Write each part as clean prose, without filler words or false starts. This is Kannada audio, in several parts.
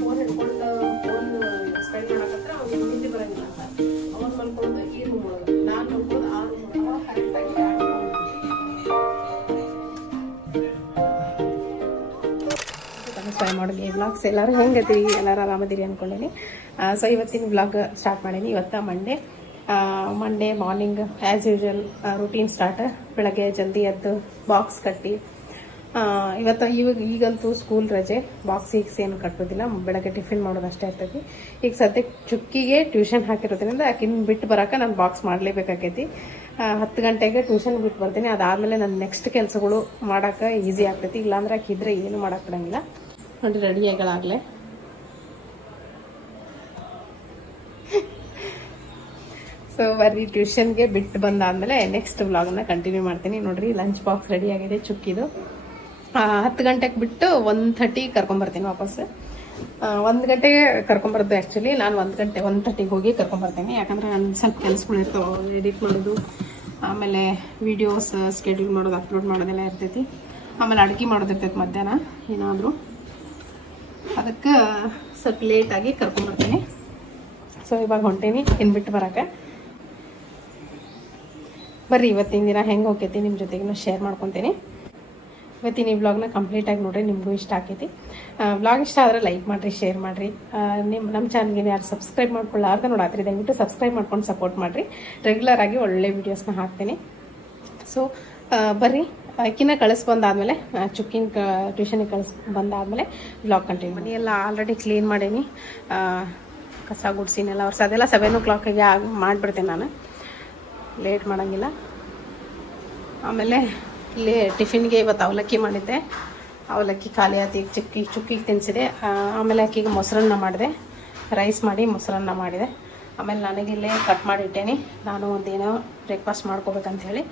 ಫೋನ್ ಹಿಡ್ಕೊಂಡು ಫೋನ್ ಸ್ಪೆಂಡ್ ಮಾಡಕತ್ರ ಅವ್ನಿಗೆ ನಿದ್ದೆ ಬರಂಗಿಲ್ಲ ಅಂತ ಅವ್ನು ಮಲ್ಕೊಳ್ಳೋದು ಈ ರೂಮ್ ಒಳಗೆ, ನಾನು ಮಲ್ಕೊಳ್ಳೋದು ಆ ರೂಮ್ ಒಳಗೆ. ಕರೆಕ್ಟಾಗಿ ಟ್ರೈ ಮಾಡೋದು. ವ್ಲಾಗ್ಸ್ ಎಲ್ಲರೂ ಹೆಂಗತ್ತೀರಿ, ಎಲ್ಲರೂ ಆರಾಮದಿರಿ ಅಂದ್ಕೊಂಡೀನಿ. ಸೊ ಇವತ್ತಿನ ವ್ಲಾಗ್ ಸ್ಟಾರ್ಟ್ ಮಾಡೀನಿ. ಇವತ್ತು Monday morning as usual routine start. ಬೆಳಗ್ಗೆ ಜಲ್ದಿ ಎದ್ದು ಬಾಕ್ಸ್ ಕಟ್ಟಿ, ಇವತ್ತು ಈಗಂತೂ ಸ್ಕೂಲ್ ರಜೆ, ಬಾಕ್ಸ್ ಏನು ಕಟ್ಟೋದಿಲ್ಲ, ಬೆಳಗ್ಗೆ ಟಿಫಿನ್ ಮಾಡೋದು ಅಷ್ಟೇ ಇರ್ತೈತಿ. ಈಗ ಸದ್ಯಕ್ಕೆ ಚುಕ್ಕಿಗೆ ಟ್ಯೂಷನ್ ಹಾಕಿರೋದ್ರಿಂದ ಆಕಿನ ಬಿಟ್ಟು ಬರೋಕೆ ನಾನು ಬಾಕ್ಸ್ ಮಾಡಲೇಬೇಕಾಗೈತಿ. 10 ಗಂಟೆಗೆ ಟ್ಯೂಷನ್ ಬಿಟ್ಟು ಬರ್ತೀನಿ. ಅದಾದಮೇಲೆ ನನ್ನ ನೆಕ್ಸ್ಟ್ ಕೆಲಸಗಳು ಮಾಡೋಕೆ ಈಸಿ ಆಗ್ತೈತಿ. ಇಲ್ಲಾಂದ್ರೆ ಆಕಿದ್ರೆ ಏನು ಮಾಡೋಕೆ ಬಿಡಂಗಿಲ್ಲ. ನೋಡಿ ರೆಡಿಯಾಗಲಾಗಲೇ ಸೊ ಬರ್ರಿ ಟ್ಯೂಷನ್ಗೆ ಬಿಟ್ಟು ಬಂದಾದ್ಮೇಲೆ ನೆಕ್ಸ್ಟ್ ವ್ಲಾಗನ್ನ ಕಂಟಿನ್ಯೂ ಮಾಡ್ತೀನಿ. ನೋಡ್ರಿ ಲಂಚ್ ಬಾಕ್ಸ್ ರೆಡಿ ಆಗಿದೆ ಚುಕ್ಕಿದು. 10 ಗಂಟೆಗೆ ಬಿಟ್ಟು 1:30 ಕರ್ಕೊಂಬರ್ತೀನಿ ವಾಪಸ್. 1 ಗಂಟೆಗೆ ಕರ್ಕೊಂಬರೋದು. ಆ್ಯಕ್ಚುಲಿ ನಾನು 1:30 ಹೋಗಿ ಕರ್ಕೊಂಬರ್ತೀನಿ. ಯಾಕಂದ್ರೆ ನನ್ನ ಸ್ವಲ್ಪ ಕೆಲಸಗಳು ಇರ್ತಾವೆ, ಎಡಿಟ್ ಮಾಡೋದು, ಆಮೇಲೆ ವಿಡಿಯೋಸ್ ಸ್ಕೆಡ್ಯೂಲ್ ಮಾಡೋದು, ಅಪ್ಲೋಡ್ ಮಾಡೋದೆಲ್ಲ ಇರ್ತೈತಿ. ಆಮೇಲೆ ಅಡುಗೆ ಮಾಡೋದಿರ್ತೈತಿ ಮಧ್ಯಾಹ್ನ ಏನಾದರೂ. ಅದಕ್ಕೆ ಸ್ವಲ್ಪ ಲೇಟಾಗಿ ಕರ್ಕೊಂಬರ್ತೀನಿ. ಸೊ ಇವಾಗ ಹೊಂಟೇನಿ ಇನ್ನು ಬಿಟ್ಟು ಬರೋಕೆ. ಬರ್ರಿ ಇವತ್ತಿನ ದಿನ ಹೆಂಗೆ ಹೋಗ್ತೈತಿ ನಿಮ್ಮ ಜೊತೆಗೂ ಶೇರ್ ಮಾಡ್ಕೊತೀನಿ. ಇವತ್ತಿನ ಈ ವ್ಲಾಗ್ನ ಕಂಪ್ಲೀಟಾಗಿ ನೋಡ್ರಿ, ನಿಮಗೂ ಇಷ್ಟ ಆಕೈತಿ. ವ್ಲಾಗ್ ಇಷ್ಟ ಆದರೆ ಲೈಕ್ ಮಾಡಿರಿ, ಶೇರ್ ಮಾಡಿರಿ. ನಮ್ಮ ಚಾನಲ್ಗೆ ಯಾರು ಸಬ್ಸ್ಕ್ರೈಬ್ ಮಾಡ್ಕೊಳ್ಳಾರ್ದ ನೋಡಾತ್ರಿ, ದಯವಿಟ್ಟು ಸಬ್ಸ್ಕ್ರೈಬ್ ಮಾಡ್ಕೊಂಡು ಸಪೋರ್ಟ್ ಮಾಡಿರಿ. ರೆಗ್ಯುಲರ್ ಆಗಿ ಒಳ್ಳೆ ವೀಡಿಯೋಸ್ನ ಹಾಕ್ತೀನಿ. ಸೊ ಬರ್ರಿ ಅಕ್ಕಿನ ಕಳಿಸಿ ಬಂದಾದ್ಮೇಲೆ, ಚುಕ್ಕಿನ ಟ್ಯೂಷನಿಗೆ ಬಂದಾದ್ಮೇಲೆ ವ್ಲಾಗ್ ಕಂಟಿನ್ಯೂ. ಮನೆಯೆಲ್ಲ ಆಲ್ರೆಡಿ ಕ್ಲೀನ್ ಮಾಡೀನಿ, ಕಸ ಗುಡ್ಸಿನೆಲ್ಲ ಅದೆಲ್ಲ 7 o'clock ಮಾಡಿಬಿಡ್ತೇನೆ ನಾನು, ಲೇಟ್ ಮಾಡೋಂಗಿಲ್ಲ. ಆಮೇಲೆ ಇಲ್ಲಿ ಟಿಫಿನ್ಗೆ ಇವತ್ತು ಅವಲಕ್ಕಿ ಮಾಡಿದ್ದೆ. ಅವಲಕ್ಕಿ ಖಾಲಿ ಆಯ್ತು. ಈಗ ಚುಕ್ಕಿಗೆ ತಿನ್ನಿಸಿದೆ. ಆಮೇಲೆ ಅಕ್ಕಿಗೆ ಮೊಸರನ್ನ ಮಾಡಿದೆ, ರೈಸ್ ಮಾಡಿ ಮೊಸರನ್ನ ಮಾಡಿದೆ. ಆಮೇಲೆ ನನಗಿಲ್ಲೇ ಕಟ್ ಮಾಡಿಟ್ಟೇನಿ. ನಾನು ಒಂದೇನೋ ಬ್ರೇಕ್ಫಾಸ್ಟ್ ಮಾಡ್ಕೋಬೇಕಂತ ಹೇಳಿ.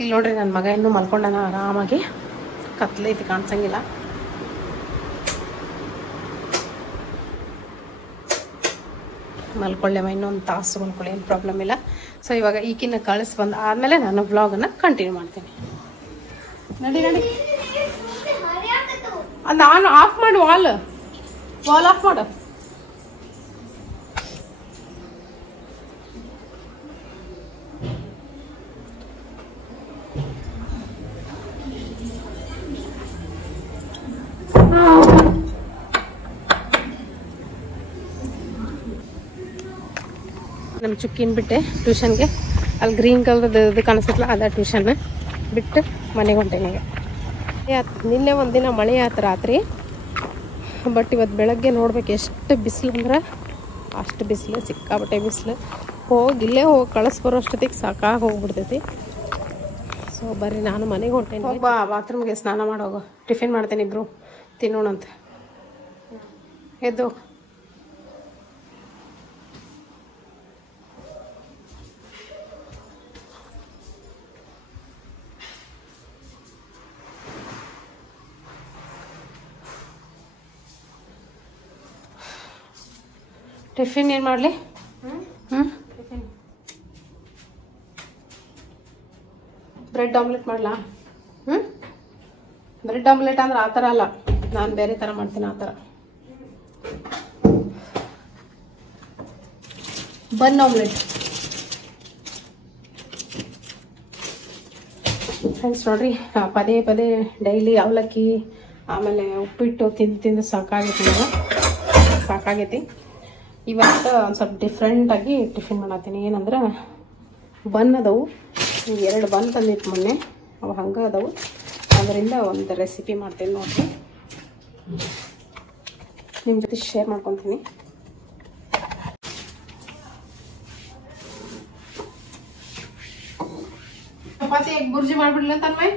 ಇಲ್ಲಿ ನೋಡ್ರಿ ನನ್ನ ಮಗ ಇನ್ನೂ ಮಲ್ಕೊಂಡಾನ ಆರಾಮಾಗಿ, ಕತ್ಲೈತಿ ಕಾಣಿಸಂಗಿಲ್ಲ. ಮಲ್ಕೊಳ್ಳೇವ ಇನ್ನೊಂದು ತಾಸು ಮಲ್ಕೊಳ್ಳಿ, ಏನು ಪ್ರಾಬ್ಲಮ್ ಇಲ್ಲ. ಸೊ ಇವಾಗ ಈಗಿನ ಕಳಿಸಿ ಬಂದು ಆದಮೇಲೆ ನಾನು ವ್ಲಾಗನ್ನು ಕಂಟಿನ್ಯೂ ಮಾಡ್ತೀನಿ. ನಡಿ ಅದು ಆಫ್ ಮಾಡು, ವಾಲ್ ಆಫ್ ಮಾಡು. ನಮ್ಮ ಚುಕ್ಕಿನ ಬಿಟ್ಟೆ ಟ್ಯೂಷನ್ಗೆ. ಅಲ್ಲಿ ಗ್ರೀನ್ ಕಲರ್ದು ಕಾಣಿಸ್ತಲ್ಲ, ಅದ ಟ್ಯೂಷನ್ ಬಿಟ್ಟು ಮನೆಗೆ ಹೊಂಟೇನೆ. ನಿನ್ನೆ ಒಂದಿನ ಮಳೆ ಆಯ್ತು ರಾತ್ರಿ, ಬಟ್ ಇವತ್ತು ಬೆಳಗ್ಗೆ ನೋಡ್ಬೇಕು ಎಷ್ಟು ಬಿಸಿಲು ಅಂದ್ರೆ ಅಷ್ಟು ಬಿಸಿಲು, ಸಿಕ್ಕಾಬಟ್ಟೆ ಬಿಸಿಲು. ಇಲ್ಲೇ ಹೋಗಿ ಕಳಿಸ್ಬರೋ ಅಷ್ಟೊತ್ತಿಗೆ ಸಾಕಾಗಿ ಹೋಗ್ಬಿಡ್ತೈತಿ. ಸೊ ಬರ್ರಿ ನಾನು ಮನೆಗೆ ಹೊಂಟೇನೆ. ಹೋಗ್ಬಾ ಬಾತ್ರೂಮ್ಗೆ, ಸ್ನಾನ ಮಾಡೋಗು, ಟಿಫಿನ್ ಮಾಡ್ತೇನೆ, ಇಬ್ರು ತಿನ್ನೋಣಂತ. ಎದ್ದು ಟಿಫಿನ್ ಏನು ಮಾಡಲಿ? ಬ್ರೆಡ್ ಆಮ್ಲೆಟ್ ಮಾಡಲಾ? ಬ್ರೆಡ್ ಆಮ್ಲೆಟ್ ಅಂದ್ರೆ ಆ ಥರ ಅಲ್ಲ, ನಾನು ಬೇರೆ ಥರ ಮಾಡ್ತೀನಿ. ಆ ಥರ ಬನ್ ಆಮ್ಲೆಟ್. ಫ್ರೆಂಡ್ಸ್ ನೋಡ್ರಿ, ಪದೇ ಪದೇ ಡೈಲಿ ಅವಲಕ್ಕಿ ಆಮೇಲೆ ಉಪ್ಪಿಟ್ಟು ತಿಂದು ಸಾಕಾಗೈತಿ. ಇವತ್ತು ಒಂದು ಸ್ವಲ್ಪ ಡಿಫ್ರೆಂಟಾಗಿ ಟಿಫಿನ್ ಮಾಡತ್ತೀನಿ. ಏನಂದ್ರೆ ಬನ್ ಅದಾವು, 2 ಬನ್ ತಂದಿತ್ತು ಮೊನ್ನೆ, ಅವು ಹಂಗೆ ಅದಾವು. ಅದರಿಂದ ಒಂದು ರೆಸಿಪಿ ಮಾಡ್ತೀನಿ ನೋಡ್ರಿ, ನಿಮ್ಮ ಜೊತೆ ಶೇರ್ ಮಾಡ್ಕೊತೀನಿ. ಚಪಾತಿ ಎಗ್ ಬುರ್ಜಿ ಮಾಡಿಬಿಡ್ಲಿ ಅಂತ ಅನ್ಮೈ.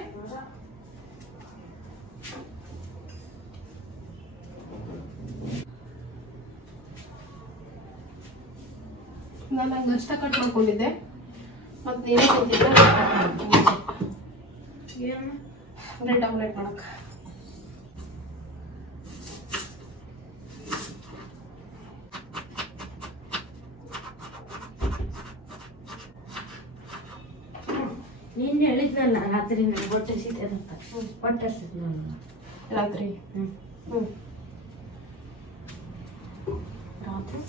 ನಾನು ಹಂಗೆ ಅಷ್ಟ ಕಟ್ ಮಾಡ್ಕೊಂಡಿದ್ದೆ, ಮತ್ತು ಏನೇ ತಿಂತಿದ್ದೆ ಬ್ರೆಡ್ ಆಮ್ಲೆಟ್ ಮಾಡಕ್ಕೆ. ನೀನು ಹೇಳಿದ್ನಲ್ಲ ರಾತ್ರಿ ನನಗೆ ಹೊಟ್ಟೆ ಸಿಗ್ತದೆ ಅಂತ. ಹೊಟ್ಟೆ ಸಿಗ್ತದೆ ರಾತ್ರಿ.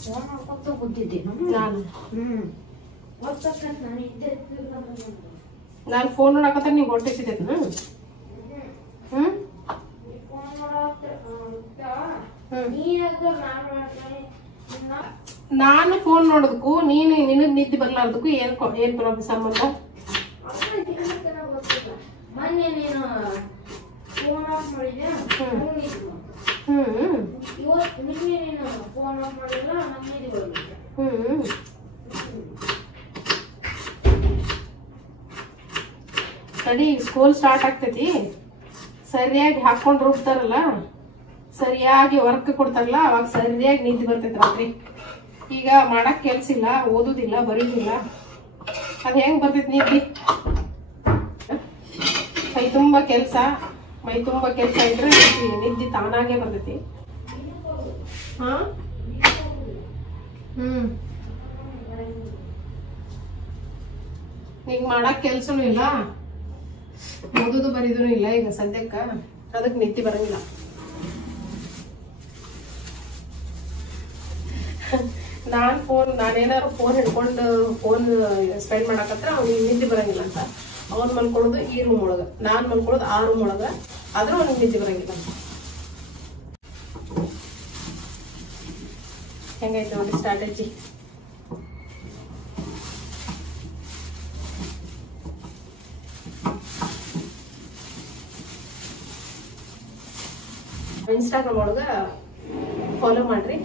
ಫೋನ್ ಮಾಡ್ಕೊತ ಕೂತಿದ್ದೆ ನಾನು ಓದ್ತಕ್ಕಂತ ನಾನು ಇದ್ದೆ ನಾನು ಫೋನ್ ನೋಡಕತ್ತ ನೀವು ಹೊಟ್ಟಿಸಿದ್ದೇನ ನಾನು ಫೋನ್ ನೋಡೋದಕ್ಕೂ ನೀನು ನಿನಗ್ ನಿದ್ದೆ ಬರ್ಲಾರ್ದಕ್ಕೂ ಏನ್ ಪ್ರಾಬ್ಲಮ್ ಸಂಬಂಧ ಮೊನ್ನೆ ನೀನು ಫೋನ್ ಆಫ್ ಮಾಡಿದ್ಯಾ ಇವತ್ತು ನಿನ್ನೆ ನೀನು ಫೋನ್ ಆಫ್ ಮಾಡಿಲ್ಲ ನಮ್ಮನೆ ಬರ್ಲಿಲ್ಲ ಸರಿ ಸ್ಕೂಲ್ ಸ್ಟಾರ್ಟ್ ಆಗ್ತೈತಿ ಸರಿಯಾಗಿ ಹಾಕೊಂಡ್ ರೂಬ್ತಾರಲ್ಲ ಸರಿಯಾಗಿ ವರ್ಕ್ ಕೊಡ್ತಾರಲ್ಲ ಅವಾಗ ಸರಿಯಾಗಿ ನಿದ್ದೆ ಬರ್ತೈತಿ ರಾತ್ರಿ ಈಗ ಮಾಡಕ್ ಕೆಲ್ಸ ಇಲ್ಲ ಓದುದಿಲ್ಲ ಬರೀದಿಲ್ಲ ಅದ್ ಹೆಂಗ್ ಬರ್ತೈತಿ ನಿದ್ದೆ ಮೈ ತುಂಬಾ ಕೆಲ್ಸ ಇದ್ರೆ ನಿದ್ದೆ ತಾನಾಗೆ ಬರ್ತೈತಿ ಈಗ ಮಾಡಕ್ ಕೆಲ್ಸನೂ ಇಲ್ಲ ಓದುದು ಬರೀದೂ ಇಲ್ಲ ಈಗ ಸದ್ಯಕ್ಕ ಅದಕ್ಕೆ ನಿದ್ದೆ ಬರಂಗಿಲ್ಲ ನಾನೇನಾದ್ರು ಫೋನ್ ಹಿಡ್ಕೊಂಡು ಫೋನ್ ಸ್ಪೆಂಡ್ ಮಾಡಕತ್ರ ಅವ್ನಿಗೆ ನಿದ್ದೆ ಬರಂಗಿಲ್ಲ ಅಂತ ಅವ್ನ್ ಮಲ್ಕೊಳ್ಳೋದು ಈ ರೂಮ್ ಒಳಗ ನಾನ್ ಮಲ್ಕೊಳ್ಳೋದು ಆ ರೂಮ್ ಒಳಗ ಆದ್ರೂ ಅವ್ನಿಗೆ ನಿದ್ದೆ ಬರಂಗಿಲ್ಲ ಅಂತ ಹೆಂಗೈತೆ ನೋಡಿ ಸ್ಟ್ರಾಟಜಿ ಇನ್ಸ್ಟಾಗ್ರಾಮ್ ಒಳಗ ಫಾಲೋ ಮಾಡ್ರಿ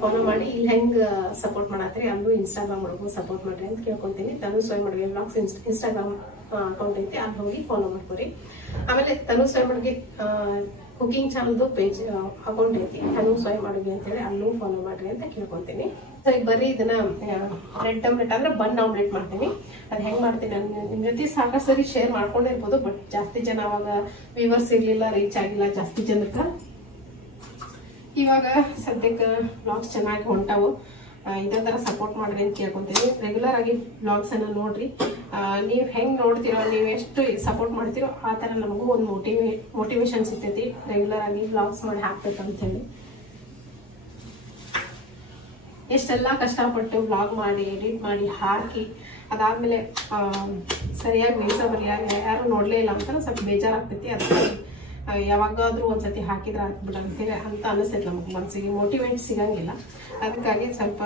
ಫಾಲೋ ಮಾಡಿ ಇಲ್ಲಿ ಹೆಂಗ್ ಸಪೋರ್ಟ್ ಮಾಡತ್ರಿ ಅಲ್ಲೂ ಇನ್ಸ್ಟಾಗ್ರಾಮ್ ಒಳಗೂ ಸಪೋರ್ಟ್ ಮಾಡ್ರಿ ಅಂತ ಕೇಳ್ಕೊಂತೀನಿ ತನು ಸ್ವಯಂ ವ್ಲಾಗ್ಸ್ ಇನ್ಸ್ಟಾಗ್ರಾಮ್ ಅಕೌಂಟ್ ಐತಿ ಅಲ್ಲಿ ಹೋಗಿ ಫಾಲೋ ಮಾಡ್ಕೊರಿ ಆಮೇಲೆ ತನು ಸ್ವಯಂ ಕುಕಿಂಗ್ ಚಾನಲ್ದು ಪೇಜ್ ಅಕೌಂಟ್ ಐತಿ ತನು ಸ್ವಯಂ ಅಂತ ಹೇಳಿ ಅಲ್ಲೂ ಫಾಲೋ ಮಾಡ್ರಿ ಅಂತ ಕೇಳ್ಕೊಂತೀನಿ ಸರಿ ಬರ್ರಿ ಇದನ್ನ ಬ್ರೆಡ್ ಆಮ್ಲೆಟ್ ಅಂದ್ರೆ ಬನ್ ಆಮ್ಲೆಟ್ ಮಾಡ್ತೀನಿ ಅದ್ ಹೆಂಗ್ ಮಾಡ್ತೀನಿ ನಾನು ನಿಮ್ ಜೊತೆ ಸಾಕಷ್ಟು ಸರಿ ಶೇರ್ ಮಾಡ್ಕೊಂಡಿರ್ಬೋದು ಬಟ್ ಜಾಸ್ತಿ ಜನ ಅವಾಗ ವ್ಯೂವರ್ಸ್ ಇರ್ಲಿಲ್ಲ ರೀಚ್ ಆಗಿಲ್ಲ ಜಾಸ್ತಿ ಜನಕ್ಕ ಇವಾಗ ಸದ್ಯಕ್ಕೆ ವ್ಲಾಗ್ಸ್ ಚೆನ್ನಾಗಿ ಹೊಂಟಾವು ಇದೇ ತರ ಸಪೋರ್ಟ್ ಮಾಡ್ರಿ ಅಂತ ಕೇಳ್ಕೊಂತೀನಿ ರೆಗ್ಯುಲರ್ ಆಗಿ ವ್ಲಾಗ್ಸ್ ಅನ್ನ ನೋಡ್ರಿ ನೀವ್ ಹೆಂಗ್ ನೋಡ್ತೀರೋ ನೀವ್ ಎಷ್ಟು ಸಪೋರ್ಟ್ ಮಾಡ್ತೀರೋ ಆ ತರ ನಮಗೂ ಒಂದು ಮೋಟಿವೇಶನ್ ಸಿಗ್ತೈತಿ ರೆಗ್ಯುಲರ್ ಆಗಿ ವ್ಲಾಗ್ಸ್ ಮಾಡಿ ಹಾಕ್ಬೇಕಂತ ಹೇಳಿ ಎಷ್ಟೆಲ್ಲಾ ಕಷ್ಟಪಟ್ಟು ವ್ಲಾಗ್ ಮಾಡಿ ಎಡಿಟ್ ಮಾಡಿ ಹಾಕಿ ಅದಾದ್ಮೇಲೆ ಸರಿಯಾಗಿ ವ್ಯೂಸ್ ಬರಲಿಲ್ಲ ಯಾರು ನೋಡ್ಲೇ ಇಲ್ಲ ಅಂತ ಸ್ವಲ್ಪ ಬೇಜಾರಾಗ್ತೈತಿ ಅದಕ್ಕೆ ಯಾವಾಗಾದ್ರೂ ಒಂದ್ಸತಿ ಹಾಕಿದ್ರೆ ಹಾಕ್ಬಿಡ ಅಂತೇಳಿ ಅಂತ ಅನಿಸ್ತೈತಿ ನಮಗೆ ಮನಸ್ಸಿಗೆ ಮೋಟಿವೇಟ್ ಸಿಗಂಗಿಲ್ಲ ಅದಕ್ಕಾಗಿ ಸ್ವಲ್ಪ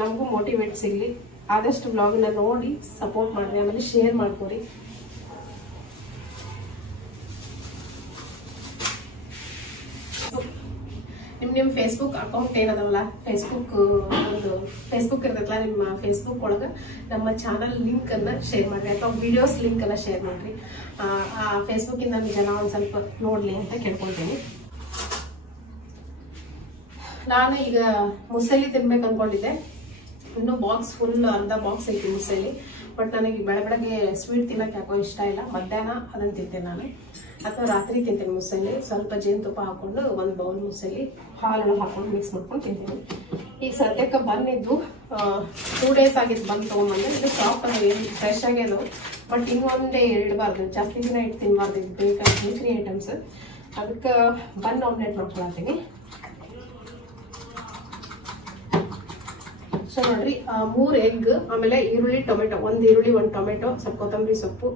ನಮಗೂ ಮೋಟಿವೇಟ್ ಸಿಗ್ಲಿ ಆದಷ್ಟು ವ್ಲಾಗ್ನ ನೋಡಿ ಸಪೋರ್ಟ್ ಮಾಡ್ರಿ ಆಮೇಲೆ ಶೇರ್ ಮಾಡ್ಕೊರಿ ನಿಮ್ ಫೇಸ್ಬುಕ್ ಅಕೌಂಟ್ ಏನದವಲ್ಲ ಫೇಸ್ಬುಕ್ ಇರ್ತೈತಲ್ಲ ನಿಮ್ಮ ಫೇಸ್ಬುಕ್ ಒಳಗ ನಮ್ಮ ಚಾನಲ್ ಲಿಂಕ್ ಅನ್ನ ಶೇರ್ ಮಾಡ್ರಿ ಅಥವಾ ವಿಡಿಯೋಸ್ ಲಿಂಕ್ ಅನ್ನ ಶೇರ್ ಮಾಡ್ರಿ ಆ ಫೇಸ್ಬುಕ್ ಇಂದ ಜನ ಒಂದ್ ಸ್ವಲ್ಪ ನೋಡ್ಲಿ ಅಂತ ಕೇಳ್ಕೊಳ್ತೀನಿ ನಾನು ಈಗ ಮುಸಲಿ ತಿನ್ಬೇಕು ಅನ್ಕೊಂಡಿದ್ದೆ ಇನ್ನು ಬಾಕ್ಸ್ ಫುಲ್ ಅರ್ಧ ಬಾಕ್ಸ್ ಐತಿ ಮುಸಲಿ ಬಟ್ ನನಗೆ ಬೆಳಗ್ಗೆ ಸ್ವೀಟ್ ತಿನ್ನಕ್ಕೆ ಯಾಕೋ ಇಷ್ಟ ಇಲ್ಲ ಮಧ್ಯಾಹ್ನ ಅದನ್ನ ತಿಂತೇನೆ ನಾನು ಅಥವಾ ರಾತ್ರಿ ತಿಂತೇನೆ ಮುಸಲಿ ಸ್ವಲ್ಪ ಜೇನುತುಪ್ಪ ಹಾಕೊಂಡು ಒಂದು ಬೌಲ್ ಮುಸಲಿ ಹಾಲೊಳಗೆ ಹಾಕೊಂಡು ಮಿಕ್ಸ್ ಮಾಡ್ಕೊಂಡು ತಿಂತೀನಿ ಈಗ ಸದ್ಯಕ್ಕೆ ಬಂದಿದ್ದು 2 days ಆಗಿದ್ದು ಬಂದು ತೊಗೊಂಡ್ಬಂದೆ ಇದು ಸಾಫ್ಟ್ ಫ್ರೆಶ್ ಆಗ್ಯದು ಬಟ್ ಇನ್ನೊಂದು ಡೇ ಇಡಬಾರ್ದು ಜಾಸ್ತಿ ದಿನ ಇಟ್ಟು ತಿನ್ನಬಾರ್ದು ಇದು ಬೇಕ್ರಿ ಐಟಮ್ಸ್ ಅದಕ್ಕೆ ಬನ್ ಆಮ್ಲೆಟ್ ಮಾಡ್ಕೊಳ್ತೀನಿ ಸೊ ನೋಡ್ರಿ 3 ಎಗ್ ಆಮೇಲೆ ಈರುಳ್ಳಿ ಟೊಮೆಟೊ ಒಂದು ಈರುಳ್ಳಿ ಒಂದು ಟೊಮೆಟೊ ಸ್ವಲ್ಪ ಕೊತ್ತಂಬರಿ ಸೊಪ್ಪು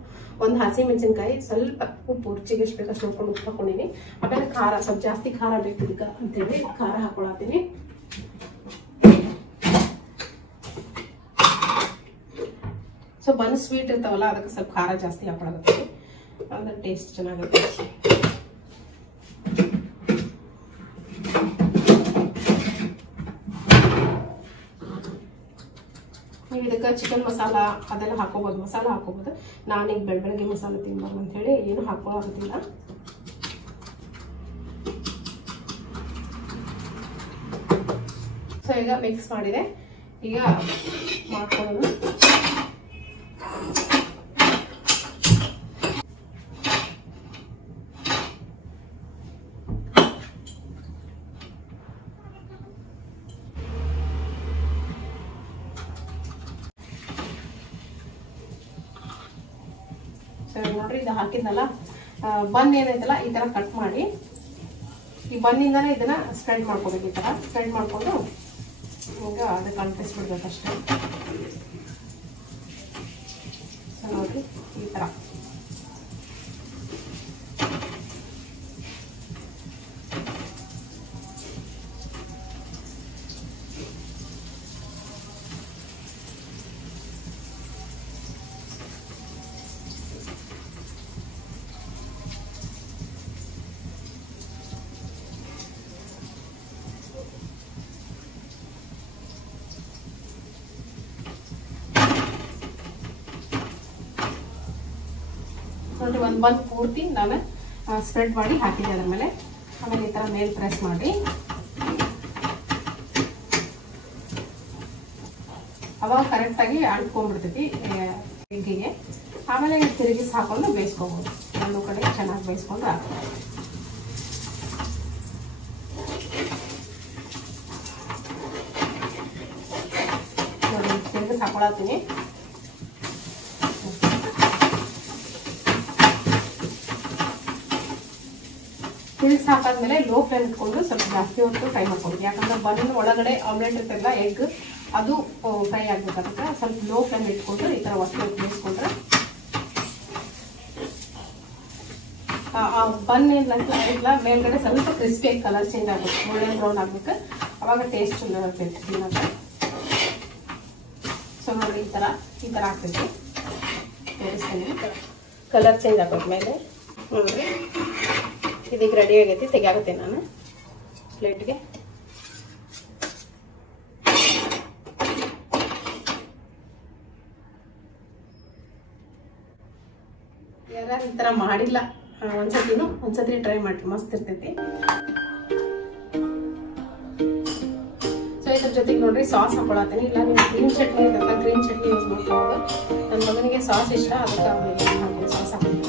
ಒಂದು ಹಸಿ ಮೆಣಸಿನಕಾಯಿ ಸ್ವಲ್ಪ ಉಪ್ಪು ರುಚಿಗೆ ಎಷ್ಟು ಬೇಕಷ್ಟು ನೋಡ್ಕೊಂಡು ಉಪ್ಪು ಹಾಕೊಂಡಿನಿ ಆಮೇಲೆ ಖಾರ ಸ್ವಲ್ಪ ಜಾಸ್ತಿ ಖಾರ ಬೇಕು ಇದಕ್ಕೆ ಅಂತೇಳಿ ಖಾರ ಹಾಕೊಳತೀನಿ ಸೊ ಬನ್ ಸ್ವೀಟ್ ಇರ್ತಾವಲ್ಲ ಅದಕ್ಕೆ ಸ್ವಲ್ಪ ಖಾರ ಜಾಸ್ತಿ ಹಾಕೊಳಕತ್ತೀನಿ ಅಂದ್ರೆ ಟೇಸ್ಟ್ ಚೆನ್ನಾಗುತ್ತೆ ನೀವು ಇದಕ್ಕೆ ಚಿಕನ್ ಮಸಾಲ ಅದೆಲ್ಲ ಹಾಕೋಬಹುದು ಮಸಾಲ ಹಾಕೋಬಹುದು ನಾನೀಗ ಬೆಳಗ್ಗೆ ಮಸಾಲೆ ತಿನ್ಬಾರ್ದು ಅಂತ ಹೇಳಿ ಏನು ಹಾಕೊಳ್ಳೋದಿಲ್ಲ ಸೊ ಈಗ ಮಿಕ್ಸ್ ಮಾಡಿದೆ ಈಗ ಮಾಡ್ಕೊಳ್ಳೋಣ ನೋಡ್ರಿ ಇದು ಹಾಕಿದ್ನಲ್ಲ ಬನ್ ಏನೈತಲ್ಲ ಈ ತರ ಕಟ್ ಮಾಡಿ ಈ ಬನ್ನಿಂದಾನೆ ಇದನ್ನ ಸ್ಪ್ರೆಡ್ ಮಾಡ್ಕೋಬೇಕು ಈ ತರ ಸ್ಪ್ರೆಡ್ ಮಾಡ್ಕೊಂಡು ಈಗ ಅದಕ್ಕೆ ಅಂಟಿಸ್ಬಿಡ್ಬೇಕಷ್ಟೇ. ಸೊ ನೋಡಿ ಈ ಥರ. ನೋಡಿ ಒಂದು ಬನ್ ಪೂರ್ತಿ ನಾನು ಸ್ಪ್ರೆಡ್ ಮಾಡಿ ಹಾಕಿದ್ದೆ ಅದ್ರ ಮೇಲೆ. ಆಮೇಲೆ ಈ ಥರ ಮೇಲೆ ಪ್ರೆಸ್ ಮಾಡಿ ಅವಾಗ ಕರೆಕ್ಟಾಗಿ ಅಂಟ್ಕೊಂಡ್ಬಿಡ್ತೈತಿ ಎಗ್ಗಿಗೆ. ಆಮೇಲೆ ತಿರುಗಿಸಿ ಹಾಕೊಂಡು ಬೇಯಿಸ್ಕೋಬೋದು. ಎರಡು ಕಡೆ ಚೆನ್ನಾಗಿ ಬೇಯಿಸ್ಕೊಂಡ್ರೆ ಆಗ್ತದೆ. ನೋಡಿ ತಿರುಗಿಸಿ ಹಾಕೊಳತ್ತೀನಿ. ತಿರುಗಿಸಿ ಹಾಕಾದ್ಮೇಲೆ ಲೋ ಫ್ಲೇಮ್ ಇಟ್ಕೊಂಡು ಸ್ವಲ್ಪ ಜಾಸ್ತಿ ಹೊತ್ತು ಫ್ರೈ ಮಾಡ್ಕೊಂಡು, ಯಾಕಂದ್ರೆ ಬನ್ ಒಳಗಡೆ ಆಮ್ಲೆಟ್ ಇರ್ತಲ್ಲ ಎಗ್, ಅದು ಫ್ರೈ ಆಗ್ಬೇಕಾಗುತ್ತೆ. ಸ್ವಲ್ಪ ಲೋ ಫ್ಲೇಮ್ ಇಟ್ಕೊಂಡು ಈ ಥರ ಹೊತ್ತು ಬೇಯಿಸ್ಕೊಂಡ್ರೆ ಆ ಬನ್ ಇಲ್ಲ ಮೇಲ್ಗಡೆ ಸ್ವಲ್ಪ ಕ್ರಿಸ್ಪಿಯಾಗಿ ಕಲರ್ ಚೇಂಜ್ ಆಗುತ್ತೆ, ಗೋಲ್ಡನ್ ಬ್ರೌನ್ ಆಗ್ಬೇಕು. ಅವಾಗ ಟೇಸ್ಟ್ ಚಲೋ ಇರ್ತೈತಿ ತಿನ್ನೋಕೆ. ಸೊ ನೋಡಿ ಈ ಥರ ಆಗ್ತೈತಿ. ತೋರಿಸ್ತೀನಿ. ಕಲರ್ ಚೇಂಜ್ ಆಗೋದ ಮೇಲೆ ನೋಡ್ರಿ ಇದೀಗ ರೆಡಿ ಆಗೈತಿ. ತೆಗಿಯಾಗುತ್ತೆ ನಾನು ಪ್ಲೇಟ್ಗೆ. ಯಾರು ಈ ಥರ ಮಾಡಿಲ್ಲ ಒಂದ್ಸತಿ ಟ್ರೈ ಮಾಡಿ, ಮಸ್ತ್ ಇರ್ತೈತಿ. ಸೊ ಇದ್ರ ಜೊತೆಗೆ ನೋಡ್ರಿ ಸಾಸ್ ಹಾಕೊಳತ್ತೀನಿ. ಇಲ್ಲ ನೀವು ಗ್ರೀನ್ ಚಟ್ನಿ ಇರ್ತಲ್ಲ, ಗ್ರೀನ್ ಚಟ್ನಿ ಯೂಸ್ ಮಾಡ್ಬೋದು. ನನ್ನ ಮಗನಿಗೆ ಸಾಸ್ ಇಷ್ಟ, ಅದಕ್ಕೆ ಅವನಿಗೆ ಸಾಸ್ ಹಾಕ್ತೀನಿ.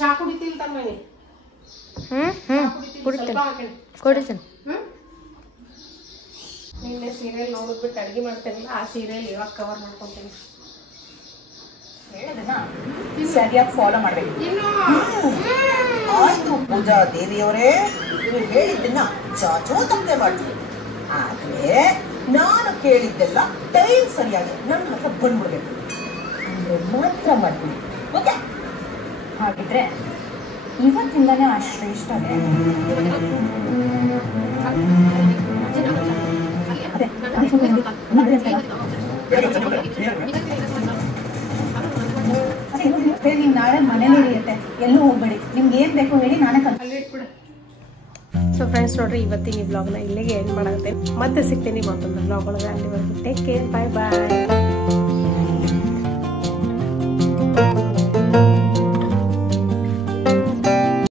ಚಾ ಕುಡಿತಿಲ್ಲ ತಮ್ಮನಿ? ಕುಡಿತೀನಿ. ನಿನ್ನೆ ಸೀರಿಯಲ್ ನೋಡಿದ್ಬಿಟ್ಟು ಅಡುಗೆ ಮಾಡ್ತೇನಿಲ್ಲ, ಆ ಸೀರಿಯಲ್ ಇವಾಗ ಕವರ್ ಮಾಡ್ಕೊಂತೀನಿ. ಸರಿಯಾಗಿ ಫಾಲೋ ಮಾಡ್ಬೇಕು. ಆಯ್ತು ಪೂಜಾ ದೇವಿಯವರೇ, ನೀವು ಹೇಳಿದ್ದನ್ನ ಚಾಚೋ ತಪ್ಪೆ ಮಾಡ್ತೀವಿ. ಆದ್ರೆ ನಾನು ಕೇಳಿದ್ದೆಲ್ಲ ಟೈಮ್ ಸರಿಯಾಗಿ ನನ್ನ ಹತ್ರ ಬಂದ್ಬಿಡ್ಬೇಕು ಅಂದ್ರೆ ಮಾತ್ರ ಮಾಡ್ತೀನಿ. ಓಕೆ? ಹಾಗಿದ್ರೆ ಇವತ್ತಿಂದಾನೇ ಆ ಶ್ರೇಷ್ಠತೆ ನೀವು ನಾಳೆ ಮನೇಲಿ ಇರುತ್ತೆ, ಎಲ್ಲೂ ಹೋಗ್ಬೇಡಿ. ನಿಮ್ಗೆ ಏನ್ ಬೇಕು ಹೇಳಿ, ನಾನೇ ಇಟ್ಬಿಡು. ಸೊ ಫ್ರೆಂಡ್ಸ್ ನೋಡ್ರಿ, ಇವತ್ತಿನ ಈ ವ್ಲಾಗ್ನ ಇಲ್ಲಿಗೆ ಎಂಡ್ ಮಾಡಾಗುತ್ತೆ. ಮತ್ತೆ ಸಿಗ್ತೀನಿ ಮತ್ತೊಂದು ವ್ಲಾಗ್ ಒಳಗೆ. ಅಲ್ಲಿವರೆಗೂ ಟೇಕ್ ಕೇರ್, ಬಾಯ್ ಬಾಯ್.